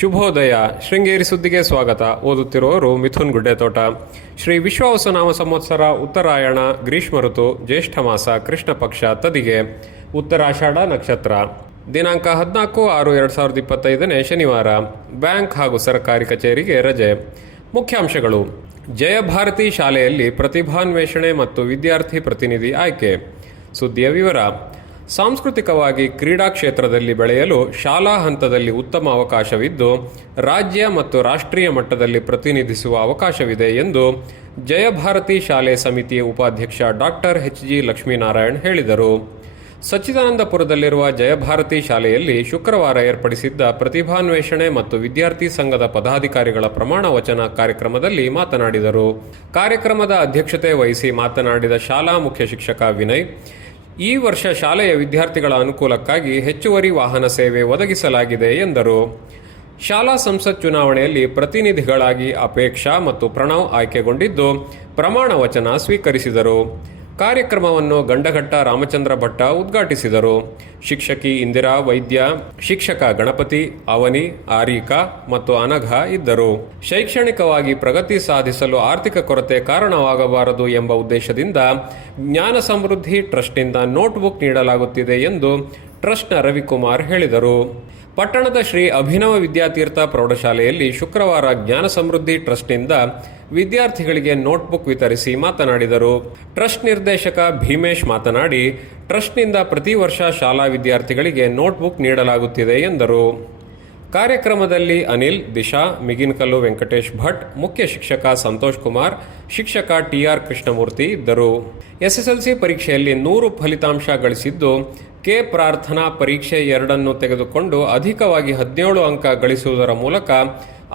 ಶುಭೋದಯ. ಶೃಂಗೇರಿ ಸುದ್ದಿಗೆ ಸ್ವಾಗತ. ಓದುತ್ತಿರುವವರು ಮಿಥುನ್ ಗುಡ್ಡೆತೋಟ. ಶ್ರೀ ವಿಶ್ವಾವಸನಾಮ ಸಂವತ್ಸರ ಉತ್ತರಾಯಣ, ಗ್ರೀಷ್ಮ ಋತು, ಜ್ಯೇಷ್ಠ ಮಾಸ, ಕೃಷ್ಣ ಪಕ್ಷ ತದಿಗೆ. ಉತ್ತರಾಷಾಢ ನಕ್ಷತ್ರ. ದಿನಾಂಕ ಹದಿನಾಲ್ಕು ಆರು ಎರಡು ಸಾವಿರದ ಇಪ್ಪತ್ತೈದನೇ ಶನಿವಾರ. ಬ್ಯಾಂಕ್ ಹಾಗೂ ಸರ್ಕಾರಿ ಕಚೇರಿಗೆ ರಜೆ. ಮುಖ್ಯಾಂಶಗಳು. ಜಯಭಾರತಿ ಶಾಲೆಯಲ್ಲಿ ಪ್ರತಿಭಾನ್ವೇಷಣೆ ಮತ್ತು ವಿದ್ಯಾರ್ಥಿ ಪ್ರತಿನಿಧಿ ಆಯ್ಕೆ. ಸುದ್ದಿಯ ವಿವರ. ಸಾಂಸ್ಕೃತಿಕವಾಗಿ ಕ್ರೀಡಾ ಕ್ಷೇತ್ರದಲ್ಲಿ ಬೆಳೆಯಲು ಶಾಲಾ ಹಂತದಲ್ಲಿ ಉತ್ತಮ ಅವಕಾಶವಿದ್ದು, ರಾಜ್ಯ ಮತ್ತು ರಾಷ್ಟ್ರೀಯ ಮಟ್ಟದಲ್ಲಿ ಪ್ರತಿನಿಧಿಸುವ ಅವಕಾಶವಿದೆ ಎಂದು ಜಯಭಾರತಿ ಶಾಲೆ ಸಮಿತಿಯ ಉಪಾಧ್ಯಕ್ಷ ಡಾಕ್ಟರ್ ಎಚ್ ಜಿ ಲಕ್ಷ್ಮೀನಾರಾಯಣ್ ಹೇಳಿದರು. ಸಚ್ಚಿದಾನಂದಪುರದಲ್ಲಿರುವ ಜಯಭಾರತಿ ಶಾಲೆಯಲ್ಲಿ ಶುಕ್ರವಾರ ಏರ್ಪಡಿಸಿದ್ದ ಪ್ರತಿಭಾನ್ವೇಷಣೆ ಮತ್ತು ವಿದ್ಯಾರ್ಥಿ ಸಂಘದ ಪದಾಧಿಕಾರಿಗಳ ಪ್ರಮಾಣ ವಚನ ಕಾರ್ಯಕ್ರಮದಲ್ಲಿ ಮಾತನಾಡಿದರು. ಕಾರ್ಯಕ್ರಮದ ಅಧ್ಯಕ್ಷತೆ ವಹಿಸಿ ಮಾತನಾಡಿದ ಶಾಲಾ ಮುಖ್ಯ ಶಿಕ್ಷಕ ವಿನಯ್ ಈ ವರ್ಷ ಶಾಲೆಯ ವಿದ್ಯಾರ್ಥಿಗಳ ಅನುಕೂಲಕ್ಕಾಗಿ ಹೆಚ್ಚುವರಿ ವಾಹನ ಸೇವೆ ಒದಗಿಸಲಾಗಿದೆ ಎಂದರು. ಶಾಲಾ ಸಂಸತ್ ಚುನಾವಣೆಯಲ್ಲಿ ಪ್ರತಿನಿಧಿಗಳಾಗಿ ಅಪೇಕ್ಷಾ ಮತ್ತು ಪ್ರಣವ್ ಆಯ್ಕೆಗೊಂಡಿದ್ದು ಪ್ರಮಾಣ ವಚನ ಸ್ವೀಕರಿಸಿದರು. ಕಾರ್ಯಕ್ರಮವನ್ನು ಗಂಡಘಟ್ಟ ರಾಮಚಂದ್ರ ಭಟ್ಟ ಉದ್ಘಾಟಿಸಿದರು. ಶಿಕ್ಷಕಿ ಇಂದಿರಾ, ವೈದ್ಯ, ಶಿಕ್ಷಕ ಗಣಪತಿ, ಅವನಿ, ಆರೀಕಾ ಮತ್ತು ಅನಘ ಇದ್ದರು. ಶೈಕ್ಷಣಿಕವಾಗಿ ಪ್ರಗತಿ ಸಾಧಿಸಲು ಆರ್ಥಿಕ ಕೊರತೆ ಕಾರಣವಾಗಬಾರದು ಎಂಬ ಉದ್ದೇಶದಿಂದ ಜ್ಞಾನ ಸಮೃದ್ಧಿ ಟ್ರಸ್ಟ್ನಿಂದ ನೋಟ್ಬುಕ್ ನೀಡಲಾಗುತ್ತಿದೆ ಎಂದು ಟ್ರಸ್ಟ್ನ ರವಿಕುಮಾರ್ ಹೇಳಿದರು. ಪಟ್ಟಣದ ಶ್ರೀ ಅಭಿನವ ವಿದ್ಯಾತೀರ್ಥ ಪ್ರೌಢಶಾಲೆಯಲ್ಲಿ ಶುಕ್ರವಾರ ಜ್ಞಾನ ಸಮೃದ್ಧಿ ಟ್ರಸ್ಟ್ನಿಂದ ವಿದ್ಯಾರ್ಥಿಗಳಿಗೆ ನೋಟ್ಬುಕ್ ವಿತರಿಸಿ ಮಾತನಾಡಿದರು. ಟ್ರಸ್ಟ್ ನಿರ್ದೇಶಕ ಭೀಮೇಶ್ ಮಾತನಾಡಿ, ಟ್ರಸ್ಟ್ನಿಂದ ಪ್ರತಿ ವರ್ಷ ಶಾಲಾ ವಿದ್ಯಾರ್ಥಿಗಳಿಗೆ ನೋಟ್ಬುಕ್ ನೀಡಲಾಗುತ್ತಿದೆ ಎಂದರು. ಕಾರ್ಯಕ್ರಮದಲ್ಲಿ ಅನಿಲ್, ದಿಶಾ ಮಿಗಿನ್ಕಲ್ಲು ವೆಂಕಟೇಶ್ ಭಟ್, ಮುಖ್ಯ ಶಿಕ್ಷಕ ಸಂತೋಷ್ ಕುಮಾರ್, ಶಿಕ್ಷಕ ಟಿಆರ್ ಕೃಷ್ಣಮೂರ್ತಿ ಇದ್ದರು. ಎಸ್ಎಸ್ಎಲ್ಸಿ ಪರೀಕ್ಷೆಯಲ್ಲಿ ನೂರು ಫಲಿತಾಂಶ ಗಳಿಸಿದ್ದು ಕೆ ಪ್ರಾರ್ಥನಾ ಪರೀಕ್ಷೆ ಎರಡನ್ನು ತೆಗೆದುಕೊಂಡು ಅಧಿಕವಾಗಿ ಹದಿನೇಳು ಅಂಕ ಗಳಿಸುವುದರ ಮೂಲಕ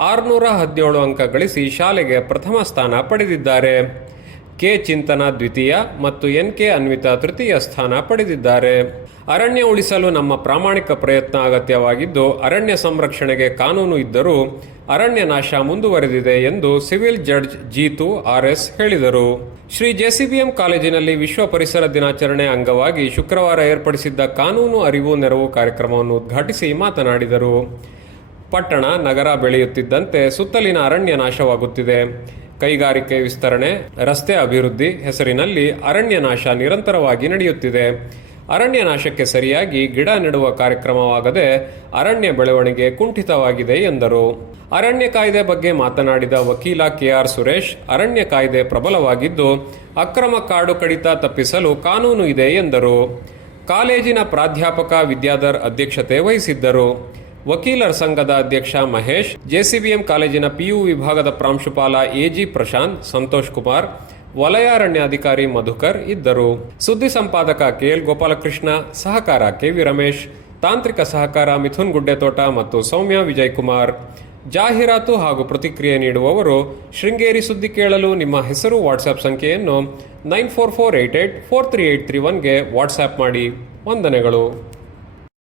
ಆರುನೂರ ಹದಿನೇಳು ಅಂಕ ಗಳಿಸಿ ಶಾಲೆಗೆ ಪ್ರಥಮ ಸ್ಥಾನ ಪಡೆದಿದ್ದಾರೆ. ಕೆ ಚಿಂತನ ದ್ವಿತೀಯ ಮತ್ತು ಎನ್ ಕೆ ಅನ್ವಿತಾ ತೃತೀಯ ಸ್ಥಾನ ಪಡೆದಿದ್ದಾರೆ. ಅರಣ್ಯ ಉಳಿಸಲು ನಮ್ಮ ಪ್ರಾಮಾಣಿಕ ಪ್ರಯತ್ನ ಅಗತ್ಯವಾಗಿದ್ದು, ಅರಣ್ಯ ಸಂರಕ್ಷಣೆಗೆ ಕಾನೂನು ಇದ್ದರೂ ಅರಣ್ಯ ನಾಶ ಮುಂದುವರೆದಿದೆ ಎಂದು civil judge Jeetu R S ಹೇಳಿದರು. ಶ್ರೀ ಜೆಸಿಬಿಎಂ ಕಾಲೇಜಿನಲ್ಲಿ ವಿಶ್ವ ಪರಿಸರ ದಿನಾಚರಣೆ ಅಂಗವಾಗಿ ಶುಕ್ರವಾರ ಏರ್ಪಡಿಸಿದ್ದ ಕಾನೂನು ಅರಿವು ನೆರವು ಕಾರ್ಯಕ್ರಮವನ್ನು ಉದ್ಘಾಟಿಸಿ ಮಾತನಾಡಿದರು. ಪಟ್ಟಣ, ನಗರ ಬೆಳೆಯುತ್ತಿದ್ದಂತೆ ಸುತ್ತಲಿನ ಅರಣ್ಯ ನಾಶವಾಗುತ್ತಿದೆ. ಕೈಗಾರಿಕೆ ವಿಸ್ತರಣೆ, ರಸ್ತೆ ಅಭಿವೃದ್ಧಿ ಹೆಸರಿನಲ್ಲಿ ಅರಣ್ಯ ನಾಶ ನಿರಂತರವಾಗಿ ನಡೆಯುತ್ತಿದೆ. ಅರಣ್ಯ ನಾಶಕ್ಕೆ ಸರಿಯಾಗಿ ಗಿಡ ನೆಡುವ ಕಾರ್ಯಕ್ರಮವಾಗದೆ ಅರಣ್ಯ ಬೆಳವಣಿಗೆ ಕುಂಠಿತವಾಗಿದೆ ಎಂದರು. ಅರಣ್ಯ ಕಾಯ್ದೆ ಬಗ್ಗೆ ಮಾತನಾಡಿದ ವಕೀಲ ಕೆಆರ್ ಸುರೇಶ್, ಅರಣ್ಯ ಕಾಯ್ದೆ ಪ್ರಬಲವಾಗಿದ್ದು, ಅಕ್ರಮ ಕಾಡು ಕಡಿತ ತಪ್ಪಿಸಲು ಕಾನೂನು ಇದೆ ಎಂದರು. ಕಾಲೇಜಿನ ಪ್ರಾಧ್ಯಾಪಕ ವಿದ್ಯಾಧರ್ ಅಧ್ಯಕ್ಷತೆ ವಹಿಸಿದ್ದರು. ವಕೀಲರ ಸಂಘದ ಅಧ್ಯಕ್ಷ ಮಹೇಶ್, ಜೆಸಿಬಿಎಂ ಕಾಲೇಜಿನ ಪಿಯು ವಿಭಾಗದ ಪ್ರಾಂಶುಪಾಲ ಎಜಿ ಪ್ರಶಾಂತ್, ಸಂತೋಷ್ ಕುಮಾರ್ ವಲಯಾರಣ್ಯಾಧಿಕಾರಿ ಮಧುಕರ್ ಇದ್ದರು. ಸುದ್ದಿ ಸಂಪಾದಕ ಕೆಎಲ್ ಗೋಪಾಲಕೃಷ್ಣ, ಸಹಕಾರ ಕೆವಿ ರಮೇಶ್, ತಾಂತ್ರಿಕ ಸಹಕಾರ ಮಿಥುನ್ ಗುಡ್ಡೆತೋಟ ಮತ್ತು ಸೌಮ್ಯ ವಿಜಯ್ ಕುಮಾರ್ ಜಾಹೀರಾತು ಹಾಗೂ ಪ್ರತಿಕ್ರಿಯೆ ನೀಡುವವರು ಶೃಂಗೇರಿ ಸುದ್ದಿ ಕೇಳಲು ನಿಮ್ಮ ಹೆಸರು, ವಾಟ್ಸ್ಆ್ಯಪ್ ಸಂಖ್ಯೆಯನ್ನು nine four four eight eight four three eight three ಒನ್ಗೆ WhatsApp ಮಾಡಿ. ವಂದನೆಗಳು.